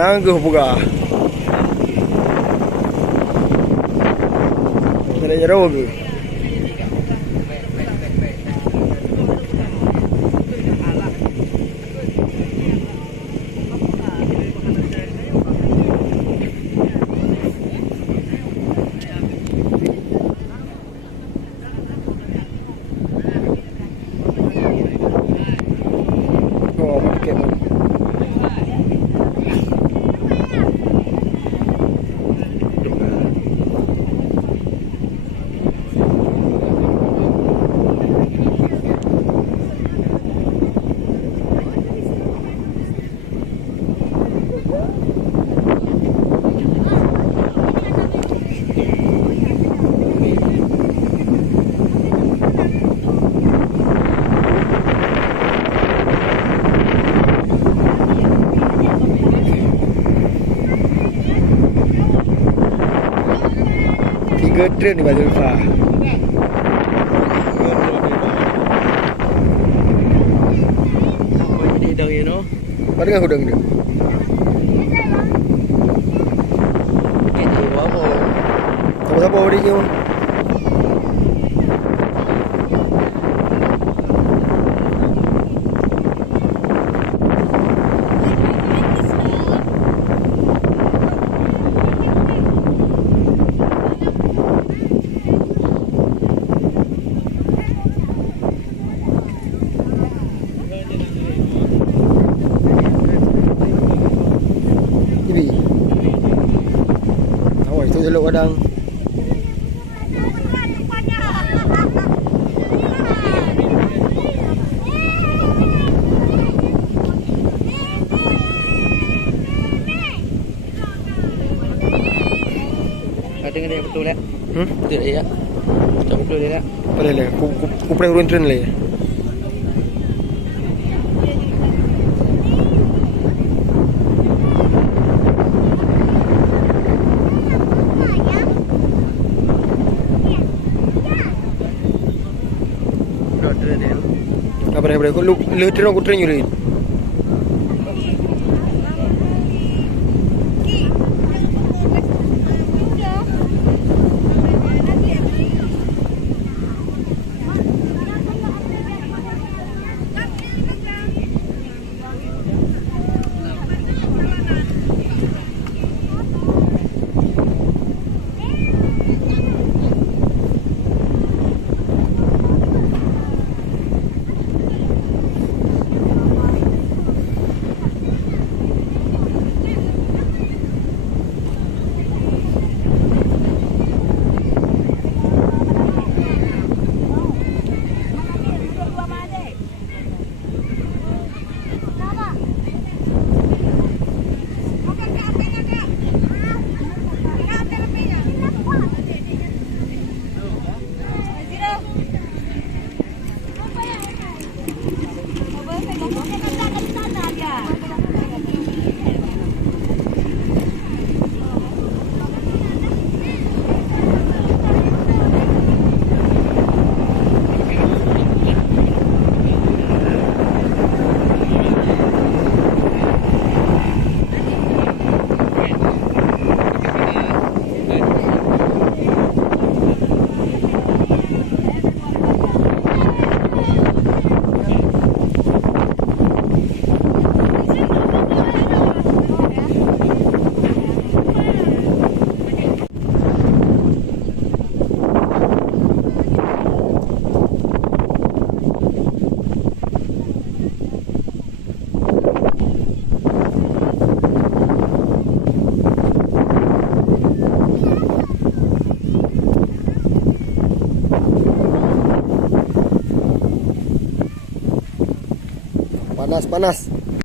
Ngangguh buka. Jero ke? Oh, pakai. Tiga train ni Baju Ulfa. Apa jadi hidang ni no? Mana dengan hudang dia? Ini apa? Siapa-siapa orangnya? Ini. Awak itu jalur kadang. Ada dengan dia betul tak? Betul tak ya? Betul dia tak? Boleh lah. Aku pernah urun train lah. Betul dia. Apa dah berapa? Lu train aku train you. Panas.